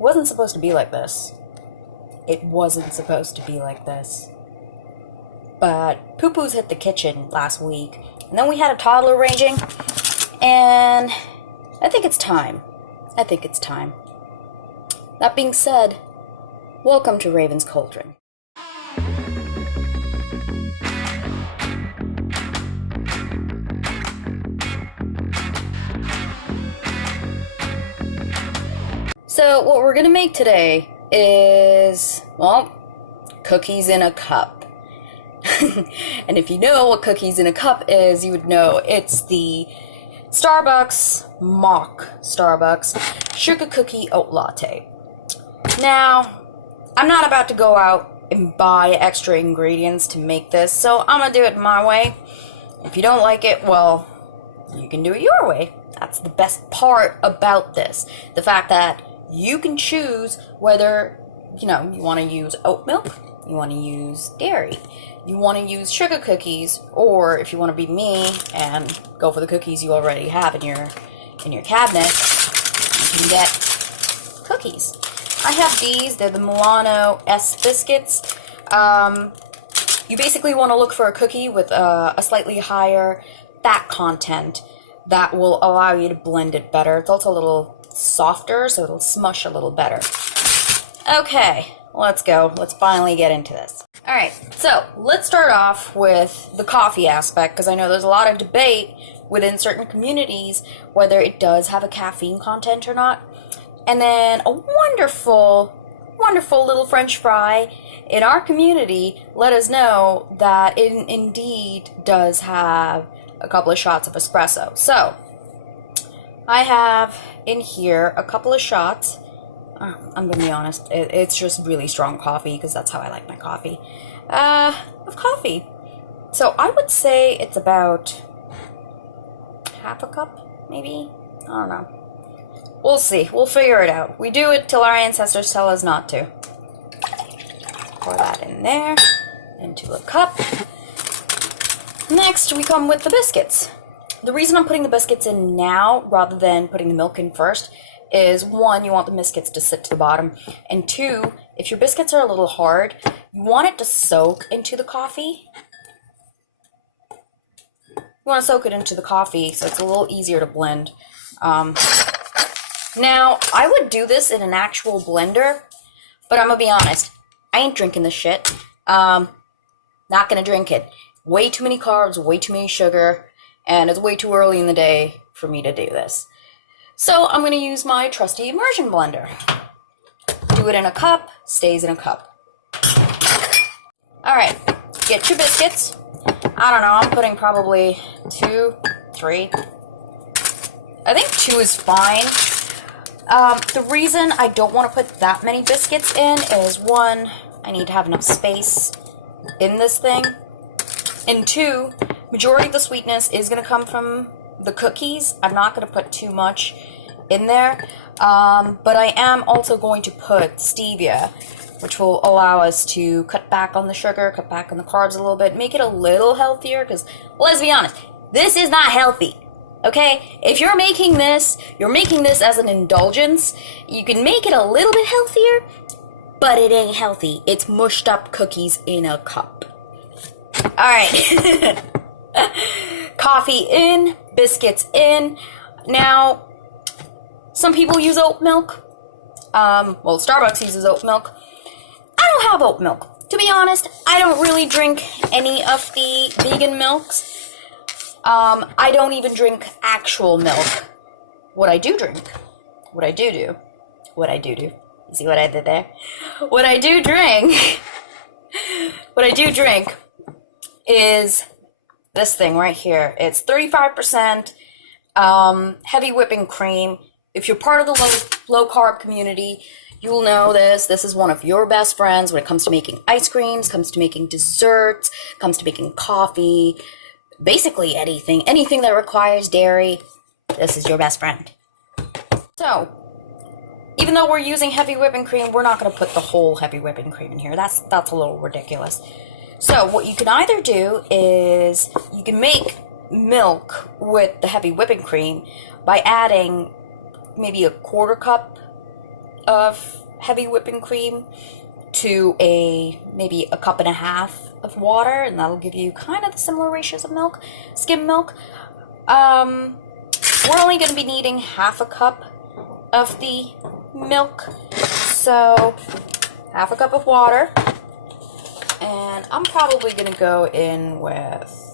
It wasn't supposed to be like this. It wasn't supposed to be like this. But poo-poos hit the kitchen last week, and then we had a toddler raging, and I think it's time. I think it's time. That being said, welcome to Raven's Cauldron. So what we're gonna make today is, well, cookies in a cup. And if you know what cookies in a cup is, you would know it's the mock Starbucks sugar cookie oat latte. Now, I'm not about to go out and buy extra ingredients to make this, so I'm gonna do it my way. If you don't like it, well, you can do it your way. That's the best part about this. The fact that you can choose whether, you want to use oat milk, you want to use dairy, you want to use sugar cookies, or if you want to be me and go for the cookies you already have in your cabinet, you can get cookies. I have these. They're the Milano S biscuits. You basically want to look for a cookie with a slightly higher fat content that will allow you to blend it better. It's also a little softer, so it'll smush a little better. Okay, let's go. Let's finally get into this. Alright, so let's start off with the coffee aspect, because I know there's a lot of debate within certain communities whether it does have a caffeine content or not. And then a wonderful little French fry in our community let us know that it indeed does have a couple of shots of espresso. So, I have in here a couple of shots. I'm gonna be honest, it's just really strong coffee, because that's how I like my coffee. Of coffee. So I would say it's about half a cup, maybe? I don't know. We'll see. We'll figure it out. We do it till our ancestors tell us not to. Pour that in there, into a cup. Next, we come with the biscuits. The reason I'm putting the biscuits in now rather than putting the milk in first is, one, you want the biscuits to sit to the bottom, and two, if your biscuits are a little hard, you want it to soak into the coffee. You want to soak it into the coffee so it's a little easier to blend. Now, I would do this in an actual blender, but I'm gonna be honest, I ain't drinking this shit. Not gonna drink it. Way too many carbs, way too many sugar, and it's way too early in the day for me to do this. So I'm going to use my trusty immersion blender. Do it in a cup, stays in a cup. Alright, get your biscuits. I don't know, I'm putting probably 2, 3. I think 2 is fine. The reason I don't want to put that many biscuits in is, one, I need to have enough space in this thing. And two, majority of the sweetness is going to come from the cookies. I'm not going to put too much in there, but I am also going to put stevia, which will allow us to cut back on the sugar, cut back on the carbs a little bit, make it a little healthier, because, let's be honest, this is not healthy, okay? If you're making this as an indulgence, you can make it a little bit healthier, but it ain't healthy. It's mushed up cookies in a cup. Alright. Coffee in, biscuits in. Now, some people use oat milk. Well, Starbucks uses oat milk. I don't have oat milk. To be honest, I don't really drink any of the vegan milks. I don't even drink actual milk. What I do drink, you see what I did there? What I do drink is this thing right here. It's 35% heavy whipping cream. If you're part of the low carb community, you'll know this. This is one of your best friends when it comes to making ice creams, comes to making desserts, comes to making coffee, basically anything that requires dairy. This is your best friend. So, even though we're using heavy whipping cream, we're not going to put the whole heavy whipping cream in here. That's a little ridiculous. So what you can either do is you can make milk with the heavy whipping cream by adding maybe a quarter cup of heavy whipping cream to maybe a cup and a half of water, and that'll give you kind of the similar ratios of milk, skim milk. We're only going to be needing half a cup of the milk, so half a cup of water, and I'm probably going to go in with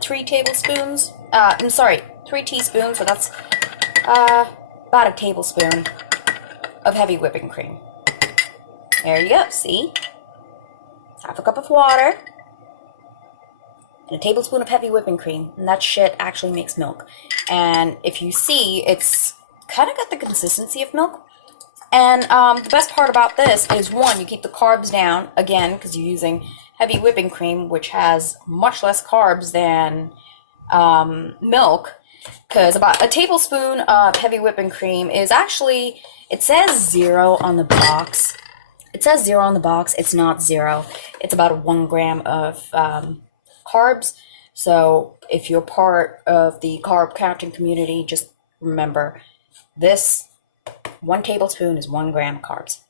3 tablespoons. I'm sorry, 3 teaspoons, so that's about a tablespoon of heavy whipping cream. There you go, see? Half a cup of water and a tablespoon of heavy whipping cream, and that shit actually makes milk. And if you see, it's kind of got the consistency of milk. And the best part about this is, one, you keep the carbs down, again, because you're using heavy whipping cream, which has much less carbs than milk, because about a tablespoon of heavy whipping cream is actually, it says 0 on the box. It says 0 on the box. It's not 0. It's about 1 gram of carbs. So if you're part of the carb counting community, just remember this 1 tablespoon is 1 gram of carbs.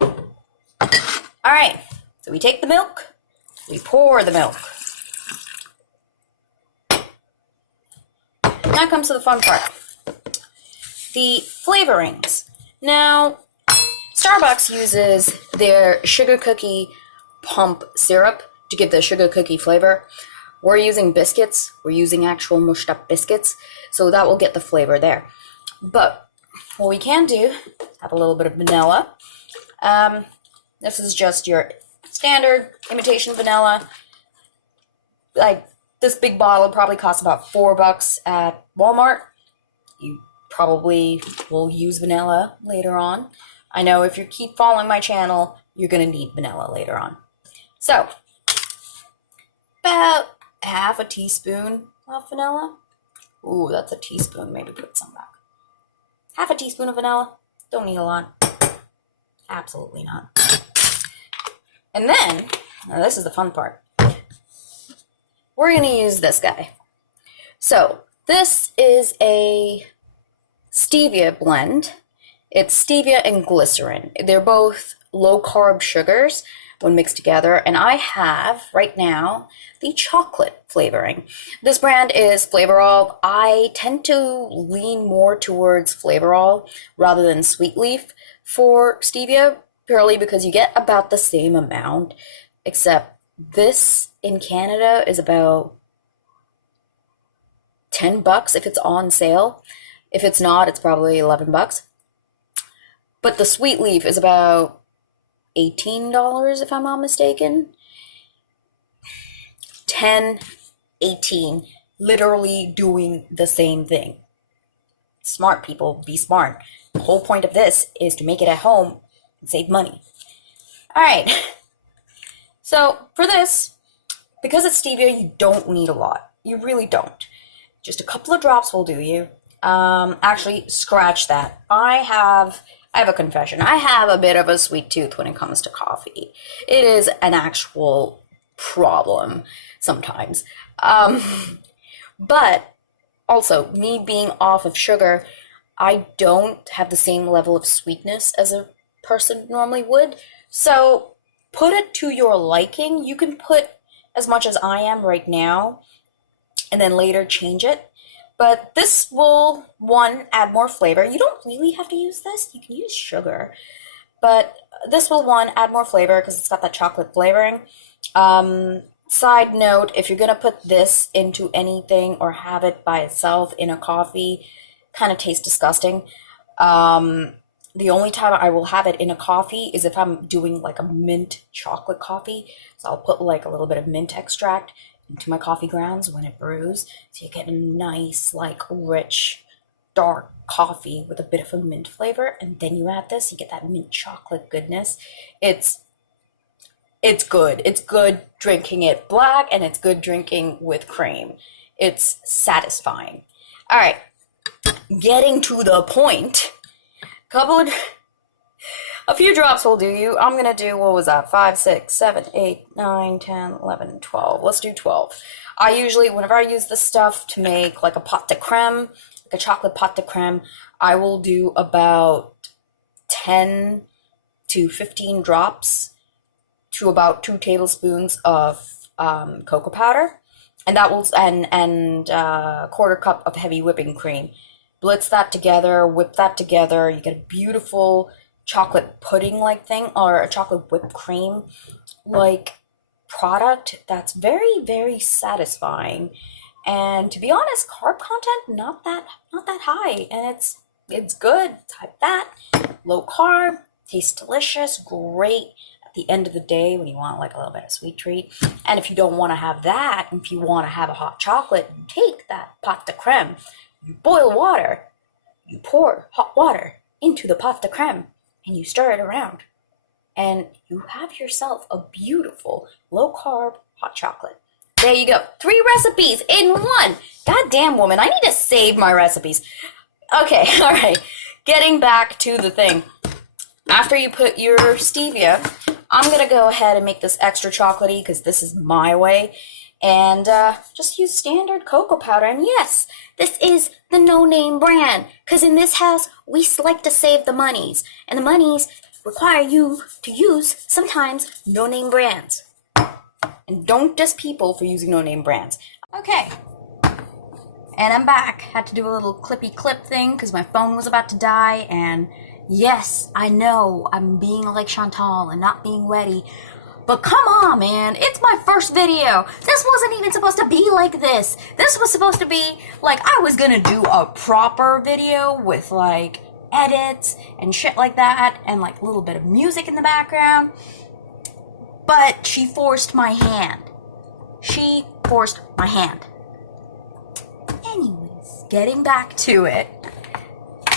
All right, so we take the milk, we pour the milk. Now comes to the fun part. The flavorings. Now, Starbucks uses their sugar cookie pump syrup to give the sugar cookie flavor. We're using biscuits. We're using actual mushed up biscuits, so that will get the flavor there. But what we can do, have a little bit of vanilla. This is just your standard imitation vanilla. Like, this big bottle probably costs about $4 at Walmart. You probably will use vanilla later on. I know if you keep following my channel, you're going to need vanilla later on. So, about half a teaspoon of vanilla. Ooh, that's a teaspoon. Maybe put some back. Half a teaspoon of vanilla. Don't need a lot. Absolutely not. And then, now this is the fun part. We're going to use this guy. So, this is a stevia blend. It's stevia and glycerin. They're both low-carb sugars when mixed together, and I have, right now, the chocolate flavoring. This brand is Flavorall. I tend to lean more towards Flavorall rather than Sweet Leaf for stevia, purely because you get about the same amount, except this in Canada is about $10 if it's on sale. If it's not, it's probably $11. But the Sweet Leaf is about $18 if I'm not mistaken. 10, 18, literally doing the same thing. Smart people, be smart. The whole point of this is to make it at home and save money. Alright, so for this, because it's stevia, you don't need a lot. You really don't. Just a couple of drops will do you. Actually, scratch that. I have a confession. I have a bit of a sweet tooth when it comes to coffee. It is an actual problem sometimes. But also, me being off of sugar, I don't have the same level of sweetness as a person normally would. So put it to your liking. You can put as much as I am right now and then later change it. But this will, one, add more flavor. You don't really have to use this. You can use sugar. But this will, one, add more flavor because it's got that chocolate flavoring. Side note, if you're going to put this into anything or have it by itself in a coffee, kind of tastes disgusting. The only time I will have it in a coffee is if I'm doing like a mint chocolate coffee. So I'll put like a little bit of mint extract into my coffee grounds when it brews. So you get a nice, like, rich, dark coffee with a bit of a mint flavor. And then you add this, you get that mint chocolate goodness. It's good. It's good drinking it black, and it's good drinking with cream. It's satisfying. All right, getting to the point. A few drops will do you. I'm going to do, what was that, 5, 6, 7, 8, 9, 10, 11, 12. Let's do 12. I usually, whenever I use this stuff to make like a pot de creme, like a chocolate pot de creme, I will do about 10 to 15 drops to about 2 tablespoons of cocoa powder, and that will and quarter cup of heavy whipping cream. Blitz that together, whip that together. You get a beautiful chocolate pudding like thing, or a chocolate whipped cream like product that's very, very satisfying. And to be honest, carb content not that high, and it's good. Type that. Low carb, tastes delicious, great at the end of the day when you want like a little bit of sweet treat. And if you don't want to have that, if you want to have a hot chocolate, you take that pot de creme, you boil water, you pour hot water into the pot de creme, and you stir it around. And you have yourself a beautiful low-carb hot chocolate. There you go. 3 recipes in one. Goddamn, woman, I need to save my recipes. Okay, all right. Getting back to the thing. After you put your stevia, I'm going to go ahead and make this extra chocolatey because this is my way. And just use standard cocoa powder. And yes, this is the no-name brand, because in this house, we like to save the monies. And the monies require you to use sometimes no-name brands. And don't diss people for using no-name brands. Okay. And I'm back. Had to do a little clippy clip thing because my phone was about to die. And yes, I know I'm being like Chantal and not being ready. But come on, man. It's my first video. This wasn't even supposed to be like this. This was supposed to be like I was gonna do a proper video with like edits and shit like that and like a little bit of music in the background. But she forced my hand. She forced my hand. Anyways, getting back to it.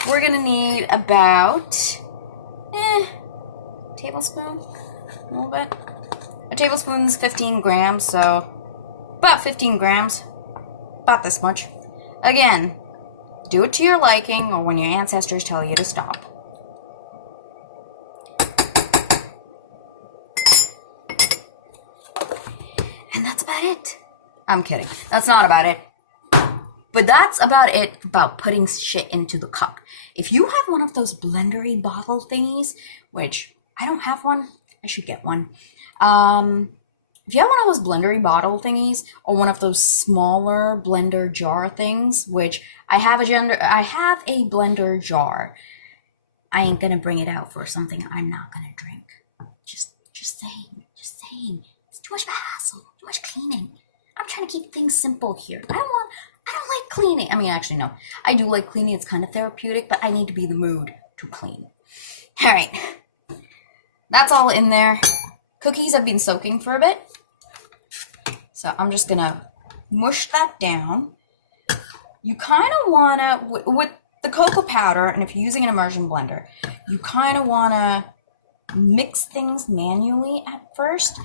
We're gonna need about tablespoon, a little bit. A tablespoon's 15 grams, so about 15 grams, about this much. Again, do it to your liking or when your ancestors tell you to stop. And that's about it. I'm kidding. That's not about it. But that's about it about putting shit into the cup. If you have one of those blendery bottle thingies, which I don't have one, I should get one. If you have one of those blendery bottle thingies or one of those smaller blender jar things, which I have a blender jar. I ain't gonna bring it out for something I'm not gonna drink. Just saying. It's too much of a hassle, too much cleaning. I'm trying to keep things simple here. I don't like cleaning. I mean, actually, no. I do like cleaning. It's kind of therapeutic, but I need to be in the mood to clean. All right. That's all in there. Cookies have been soaking for a bit. So I'm just going to mush that down. You kind of want to, with the cocoa powder, and if you're using an immersion blender, you kind of want to mix things manually at first.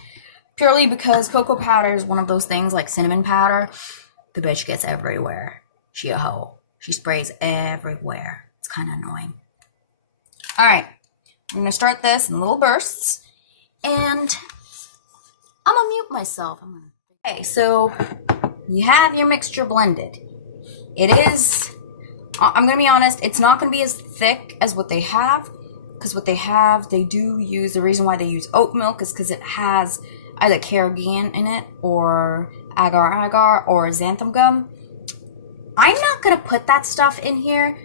Purely because cocoa powder is one of those things like cinnamon powder. The bitch gets everywhere. She a hoe. She sprays everywhere. It's kind of annoying. All right. I'm going to start this in little bursts. And I'm going to mute myself. Okay, so you have your mixture blended. It is, I'm going to be honest, it's not going to be as thick as what they have. Because what they have, they do use, the reason why they use oat milk is because it has either carrageenan in it, or agar-agar, or xanthan gum. I'm not going to put that stuff in here,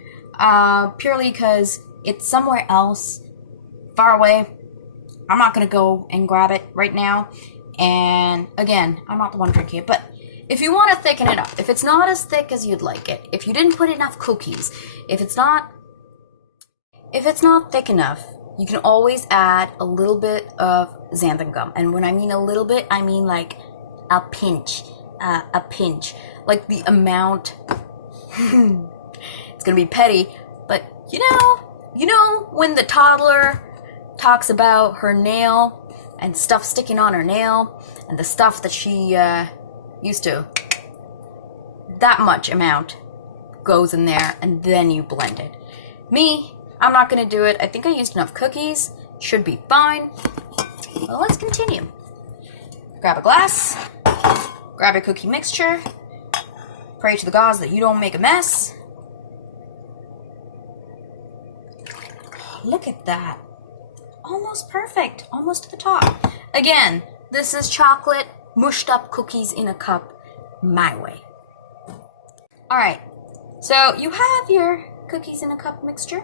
purely because it's somewhere else, far away. I'm not going to go and grab it right now. And again, I'm not the one drinking it, but if you want to thicken it up, if it's not as thick as you'd like it, if you didn't put enough cookies, if it's not thick enough, you can always add a little bit of xanthan gum. And when I mean a little bit, I mean like a pinch, like the amount. It's gonna be petty, but you know when the toddler talks about her nail and stuff sticking on her nail and the stuff that she used to, that much amount goes in there and then you blend it. Me, I'm not gonna do it. I think I used enough cookies. Should be fine. Well, let's continue. Grab a glass. Grab your cookie mixture. Pray to the gods that you don't make a mess. Look at that. Almost perfect. Almost to the top. Again, this is chocolate mushed up cookies in a cup my way. Alright, so you have your cookies in a cup mixture.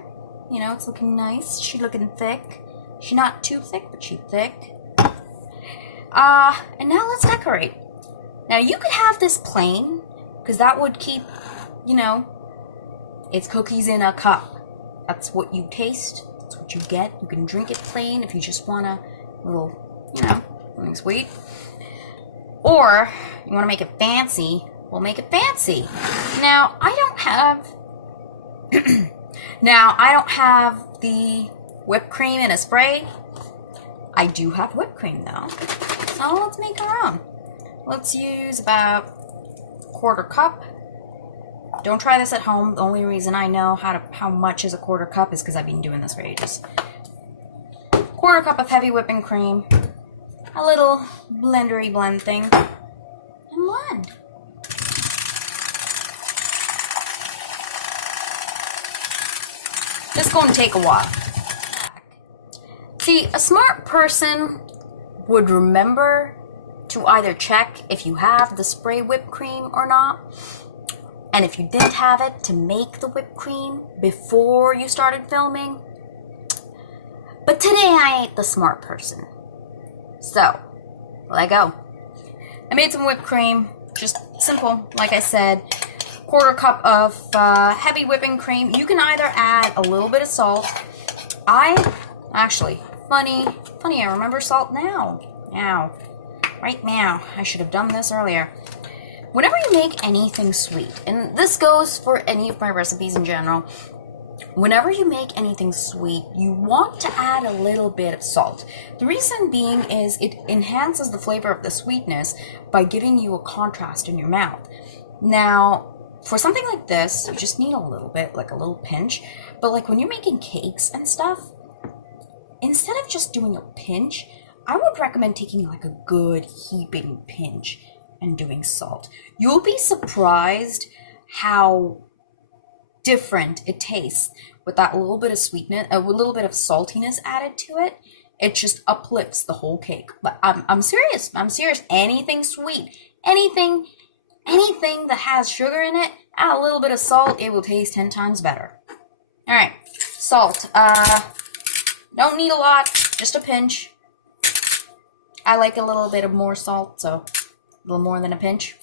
You know, it's looking nice. She's looking thick. She's not too thick, but she's thick. And now let's decorate. Now you could have this plain, because that would keep, you know, it's cookies in a cup. That's what you taste. That's what you get. You can drink it plain if you just want a little, you know, something sweet. Or you want to make it fancy, we'll make it fancy. Now, I don't have the whipped cream in a spray. I do have whipped cream though. So let's make our own. Let's use about 1/4 cup. Don't try this at home. The only reason I know how much is a 1/4 cup is because I've been doing this for ages. 1/4 cup of heavy whipping cream. A little blendery blend thing. And blend. This is going to take a while. See, a smart person would remember to either check if you have the spray whipped cream or not, and if you didn't have it, to make the whipped cream before you started filming. But today I ain't the smart person. So, let go. I made some whipped cream, just simple, like I said. 1/4 cup of heavy whipping cream. You can either add a little bit of salt. Funny, I remember salt now. Right now. I should have done this earlier. Whenever you make anything sweet, and this goes for any of my recipes in general, whenever you make anything sweet, you want to add a little bit of salt. The reason being is it enhances the flavor of the sweetness by giving you a contrast in your mouth. Now, for something like this, you just need a little bit, like a little pinch. But like when you're making cakes and stuff, instead of just doing a pinch, I would recommend taking like a good heaping pinch and doing salt. You'll be surprised how different it tastes with that little bit of sweetness, a little bit of saltiness added to it. It just uplifts the whole cake. But I'm serious. Anything sweet, anything that has sugar in it, add a little bit of salt, it will taste 10 times better. All right, salt. Don't need a lot, just a pinch. I like a little bit of more salt, so a little more than a pinch.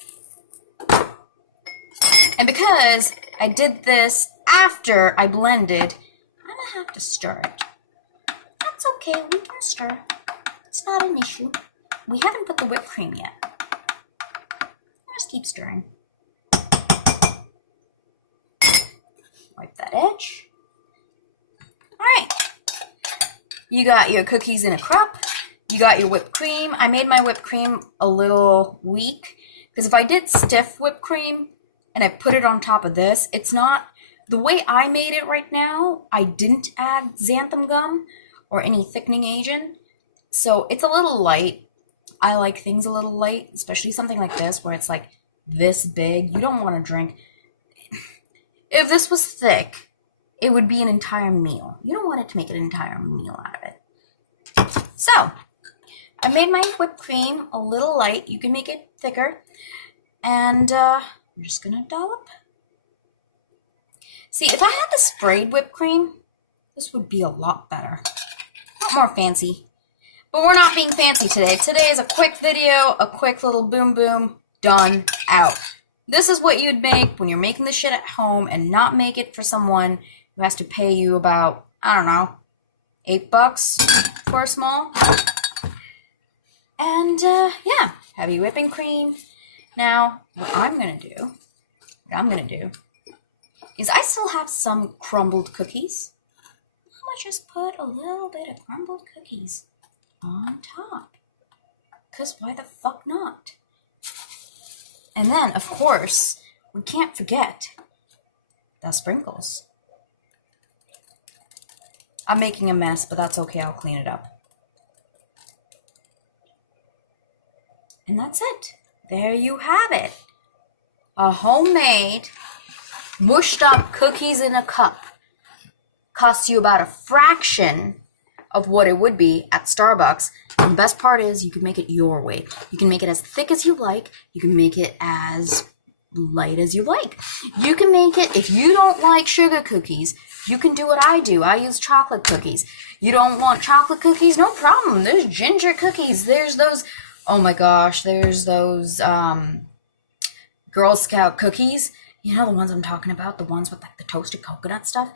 And because I did this after I blended, I'm gonna have to stir it. That's okay, we can stir. It's not an issue. We haven't put the whipped cream yet. Just keep stirring. Wipe that edge. Alright. You got your cookies in a cup. You got your whipped cream. I made my whipped cream a little weak, because if I did stiff whipped cream and I put it on top of this, it's not, the way I made it right now, I didn't add xanthan gum or any thickening agent, so it's a little light. I like things a little light, especially something like this where it's like this big. You don't want to drink. If this was thick, it would be an entire meal. You don't want it to make an entire meal out of it. So, I made my whipped cream a little light. You can make it thicker. And I'm just going to dollop. See, if I had the sprayed whipped cream, this would be a lot better. A lot more fancy. But we're not being fancy today. Today is a quick video, a quick little boom boom, done, out. This is what you'd make when you're making the shit at home and not make it for someone who has to pay you about, I don't know, $8 for a small. And, yeah, heavy whipping cream. Now, what I'm gonna do is I still have some crumbled cookies. I'm gonna just put a little bit of crumbled cookies on top. Because why the fuck not? And then, of course, we can't forget the sprinkles. I'm making a mess, but that's okay, I'll clean it up. And that's it. there you have it. A homemade, mushed up cookies in a cup. Costs you about a fraction of what it would be at Starbucks. And the best part is you can make it your way. You can make it as thick as you like. You can make it as light as you like. You can make it, if you don't like sugar cookies, you can do what I do. I use chocolate cookies. You don't want chocolate cookies? No problem. There's ginger cookies. There's those, oh my gosh, there's those Girl Scout cookies. You know the ones I'm talking about? The ones with like the toasted coconut stuff?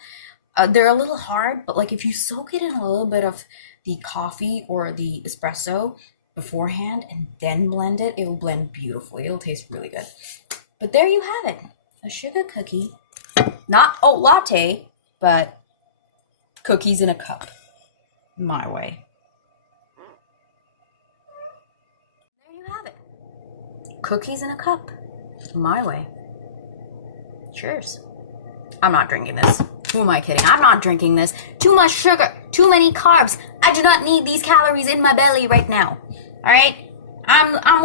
They're a little hard, but like if you soak it in a little bit of the coffee or the espresso beforehand and then blend it, it will blend beautifully. It'll taste really good. But there you have it. A sugar cookie. Not oat latte, but cookies in a cup. My way. There you have it. Cookies in a cup. My way. Cheers. I'm not drinking this. Who am I kidding? I'm not drinking this. Too much sugar. Too many carbs. I do not need these calories in my belly right now. All right? I'm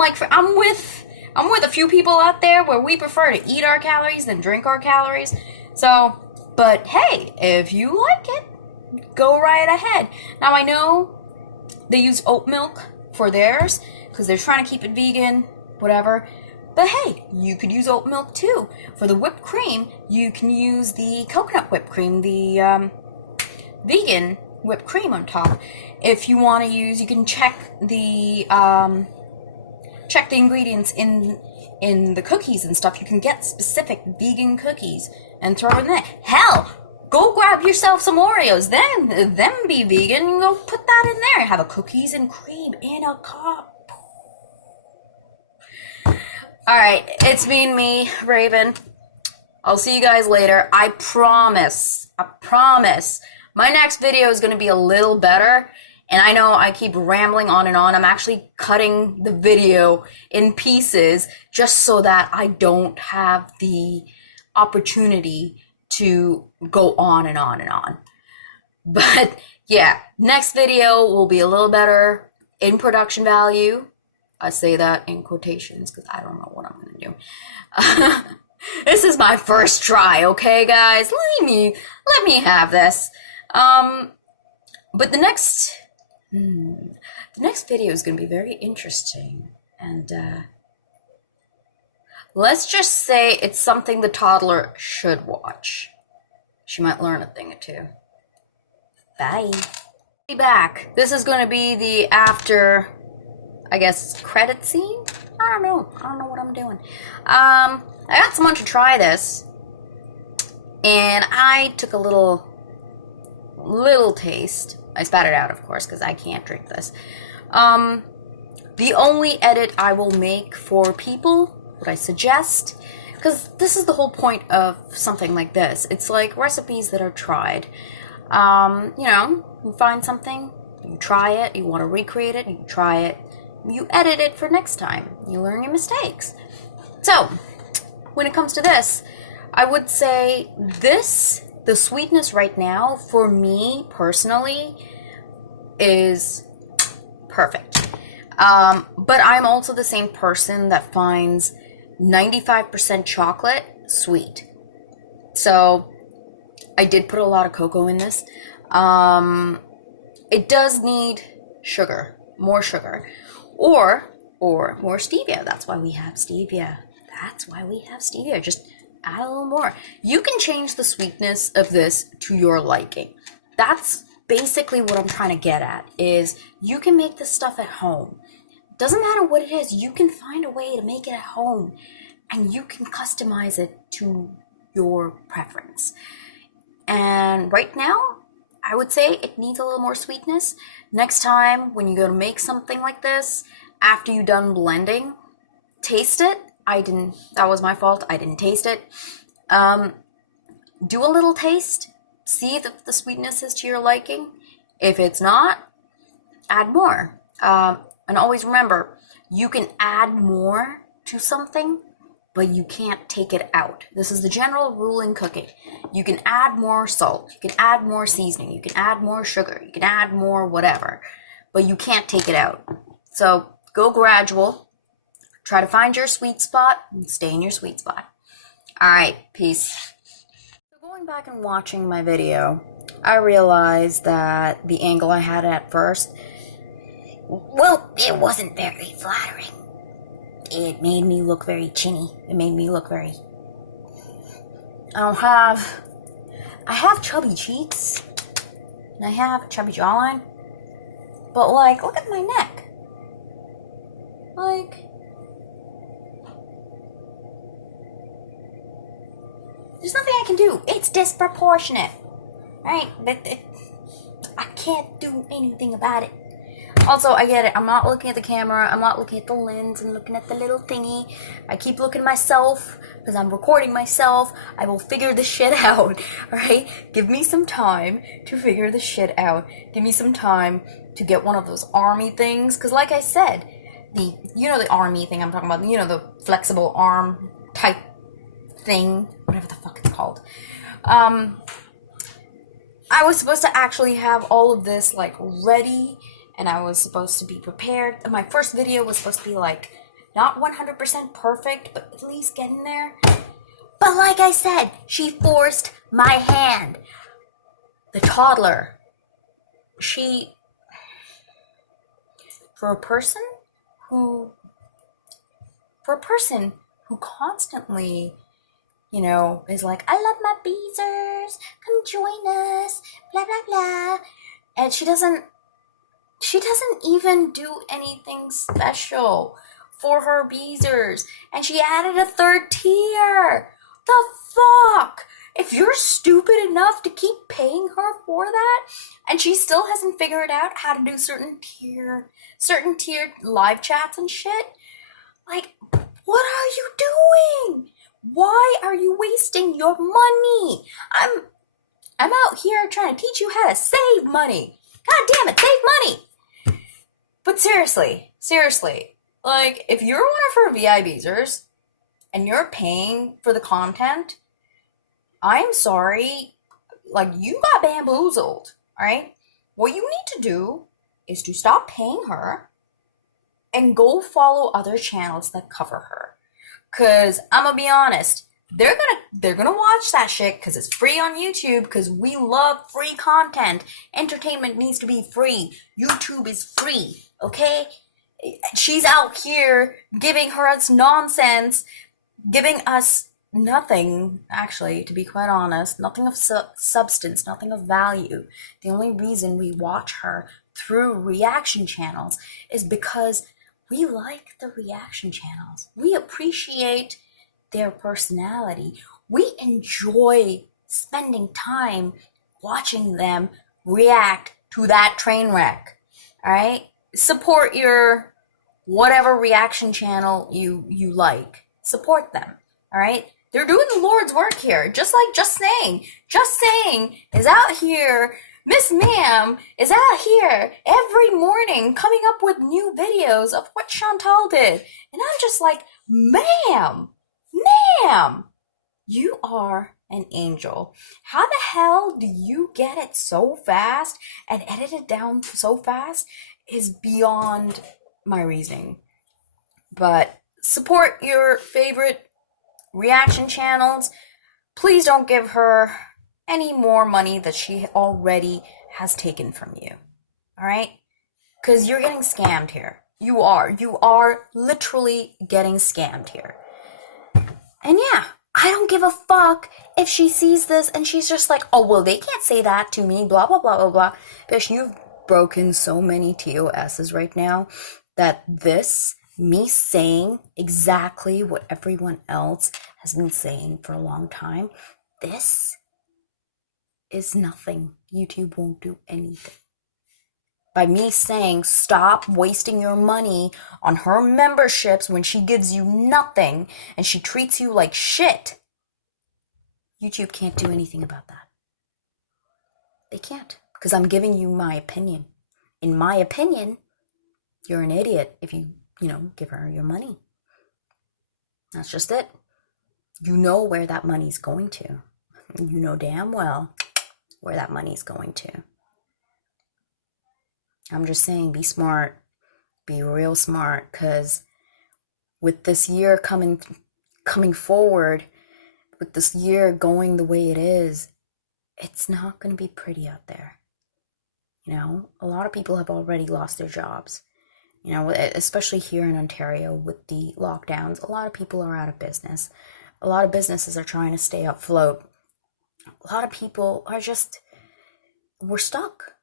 with a few people out there where we prefer to eat our calories than drink our calories. So, but hey, if you like it, go right ahead. Now I know they use oat milk for theirs because they're trying to keep it vegan, whatever. But hey, you could use oat milk too. For the whipped cream, you can use the coconut whipped cream, the vegan whipped cream on top. If you want to use, you can check the ingredients in the cookies and stuff. You can get specific vegan cookies and throw in there. Hell, go grab yourself some Oreos, then them be vegan, and go put that in there. Have a cookies and cream in a cup. Alright, it's been me, Raven. I'll see you guys later. I promise, my next video is going to be a little better. And I know I keep rambling on and on. I'm actually cutting the video in pieces just so that I don't have the opportunity to go on and on and on. But yeah, next video will be a little better in production value. I say that in quotations because I don't know what I'm going to do. This is my first try, okay, guys? Let me have this. But the next video is going to be very interesting. And let's just say it's something the toddler should watch. She might learn a thing or two. Bye. Be back. This is going to be the after, I guess, credit scene? I don't know what I'm doing. I got someone to try this, and I took a little taste. I spat it out, of course, because I can't drink this. The only edit I will make for people, what I suggest, because this is the whole point of something like this. It's like recipes that are tried. You know, you find something, you try it, you want to recreate it, you try it. You edit it for next time. You learn your mistakes. So, when it comes to this, I would say the sweetness right now, for me personally, is perfect. But I'm also the same person that finds 95% chocolate sweet. So, I did put a lot of cocoa in this. It does need sugar, more sugar. Or more stevia. That's why we have stevia. Just add a little more. You can change the sweetness of this to your liking. That's basically what I'm trying to get at, is you can make this stuff at home. Doesn't matter what it is, you can find a way to make it at home. And you can customize it to your preference. And right now, I would say it needs a little more sweetness. Next time, when you go to make something like this, after you're done blending, taste it. That was my fault. I didn't taste it. Do a little taste. See if the sweetness is to your liking. If it's not, add more. And always remember, you can add more to something, but you can't take it out. This is the general rule in cooking. You can add more salt, you can add more seasoning, you can add more sugar, you can add more whatever, but you can't take it out. So go gradual. Try to find your sweet spot and stay in your sweet spot. Alright, peace. So going back and watching my video, I realized that the angle I had at first, well, it wasn't very flattering. It made me look very chinny. It made me look very... I have chubby cheeks, and I have a chubby jawline, but like, look at my neck. Like, there's nothing I can do. It's disproportionate, right? But I can't do anything about it. Also, I get it. I'm not looking at the camera. I'm not looking at the lens and looking at the little thingy. I keep looking at myself because I'm recording myself. I will figure this shit out, alright? Give me some time to figure this shit out. Give me some time to get one of those army things. Because like I said, the army thing I'm talking about, the flexible arm type thing, whatever the fuck it's called. I was supposed to actually have all of this, like, ready, and I was supposed to be prepared. My first video was supposed to be, like, not 100% perfect, but at least getting there. But like I said, she forced my hand. The toddler. For a person who constantly, is like, I love my Byeeeeeers, come join us, blah, blah, blah. And she doesn't even do anything special for her Byeeeeers. And she added a third tier. The fuck? If you're stupid enough to keep paying her for that, and she still hasn't figured out how to do certain tier live chats and shit, like, what are you doing? Why are you wasting your money? I'm out here trying to teach you how to save money. God damn it, save money! But seriously, like, if you're one of her VIBzers and you're paying for the content, I'm sorry, like, you got bamboozled, alright? What you need to do is to stop paying her and go follow other channels that cover her. Cause I'm gonna be honest, they're gonna watch that shit because it's free on YouTube, because we love free content. Entertainment needs to be free. YouTube is free, okay? She's out here giving us nonsense, giving us nothing, actually, to be quite honest, nothing of substance, nothing of value. The only reason we watch her through reaction channels is because we like the reaction channels. We appreciate their personality. We enjoy spending time watching them react to that train wreck. Alright? Support your whatever reaction channel you like. Support them. Alright? They're doing the Lord's work here. Just like Just Saying. Just Saying is out here. Miss Ma'am is out here every morning coming up with new videos of what Chantal did. And I'm just like, ma'am, you are an angel. How the hell do you get it so fast and edit it down so fast is beyond my reasoning. But support your favorite reaction channels. Please don't give her any more money that she already has taken from you. Alright? Because you're getting scammed here. You are literally getting scammed here. And yeah, I don't give a fuck if she sees this and she's just like, oh, well, they can't say that to me, blah, blah, blah, blah, blah. Bitch, you've broken so many TOSs right now that me saying exactly what everyone else has been saying for a long time, this is nothing. YouTube won't do anything. By me saying stop wasting your money on her memberships when she gives you nothing and she treats you like shit, YouTube can't do anything about that. They can't, because I'm giving you my opinion. In my opinion, you're an idiot if you give her your money. That's just it. You know where that money's going to. You know damn well where that money's going to. I'm just saying, be smart. Be real smart, because with this year coming forward, with this year going the way it is, it's not going to be pretty out there. You know, a lot of people have already lost their jobs. You know, especially here in Ontario with the lockdowns, a lot of people are out of business. A lot of businesses are trying to stay afloat. A lot of people are just, we're stuck.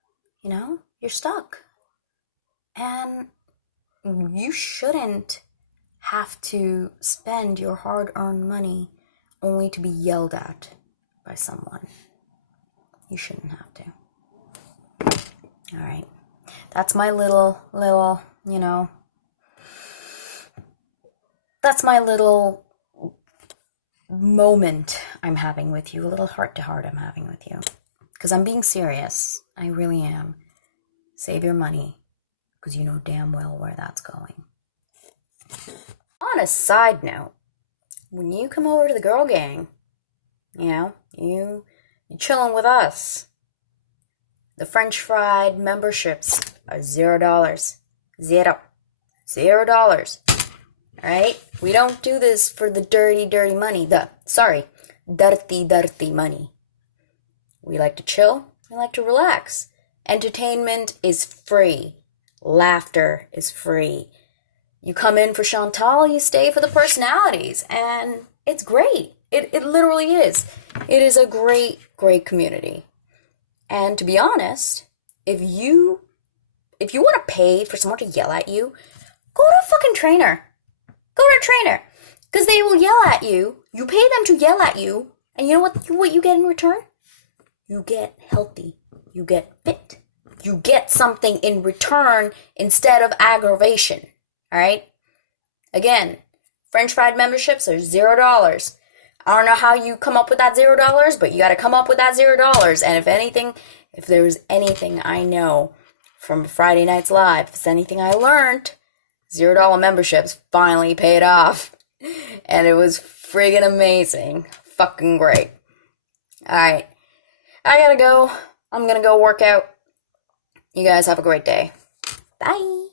You know, you're stuck. And you shouldn't have to spend your hard-earned money only to be yelled at by someone. You shouldn't have to. All right. That's my little, you know, that's my little moment I'm having with you, a little heart-to-heart I'm having with you. Because I'm being serious. I really am. Save your money, because you know damn well where that's going. On a side note, when you come over to the girl gang, you know, you're chilling with us. The French fried memberships are $0. $0. Alright? We don't do this for the dirty money. Dirty money. We like to chill. We like to relax. Entertainment is free. Laughter is free. You come in for Chantal, you stay for the personalities. And it's great. It literally is. It is a great community. And to be honest, if you want to pay for someone to yell at you, go to a fucking trainer. Go to a trainer. Because they will yell at you. You pay them to yell at you. And you know what you get in return? You get healthy. You get fit. You get something in return instead of aggravation. Alright? Again, French fried memberships are $0. I don't know how you come up with that $0, but you gotta come up with that $0. And if there's anything I know from Friday Nights Live, if it's anything I learned, $0 memberships finally paid off. And it was friggin' amazing. Fucking great. Alright. I gotta go. I'm gonna go work out. You guys have a great day. Bye.